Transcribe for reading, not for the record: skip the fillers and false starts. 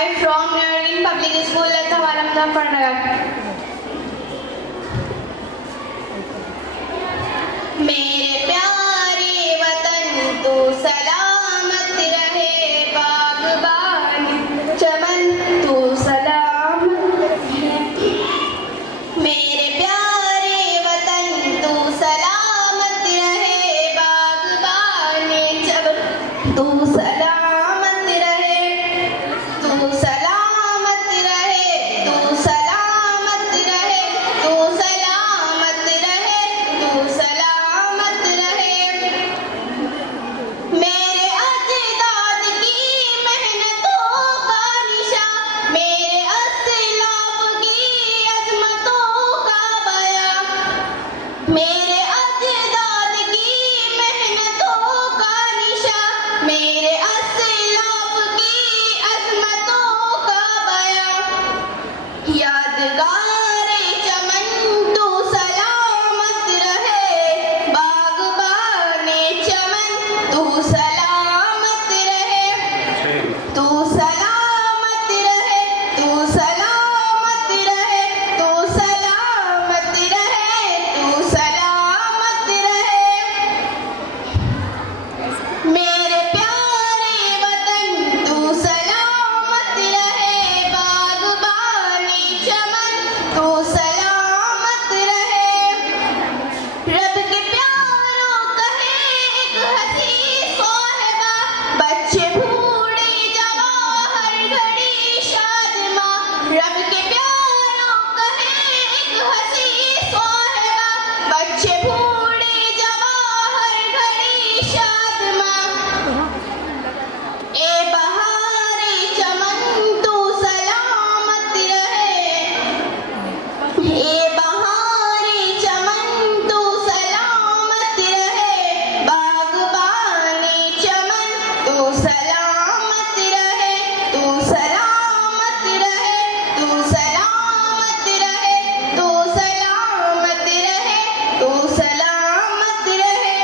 I from Nurgin Public School Lathawaram Pandagam. मेरे प्यारे वतन तू सलामत रहे, बागबान चमन तू सलामत रहे। मेरे प्यारे वतन तू सलामत रहे, बागबान चमन तू सलामत रहे, तू सलामत रहे, तू सलामत रहे, तू सलामत रहे, तू सलामत रहे। मेरे अजदाद की मेहनतों का निशान, मेरे अस्लाफ की अज़मतों का बयां, मेरे अजदाद की मेहनतों का निशान, मेरे अस्लाफ की अज़मतों का बयां। यादगारे चमन तू सलामत रहे, बागबाने चमन तू सलामत रहे, तू सलामत रहे, तू सलामत रहे, तू सलामत रहे, तू सलामत रहे। मेरे प्यारे वतन तू सलामत रहे, बागबाने चमन तू सलामत रहे। रब के प्यारों कहे एक हसी सोहबा, बच्चे बूढ़े जवां हर घड़ी शादमां। रब के प्यारों कहे एक हसी सोहबा, बच्चे बूढ़े जवां हर घड़ी शादमां। ए बहारे चमन तू सलामत रहे, ए बहारे चमन तू सलामत रहे, बागबाने चमन तू सलामत रहे, तू सलामत रहे, तू सलामत रहे, तू सलामत रहे, तू सलामत रहे।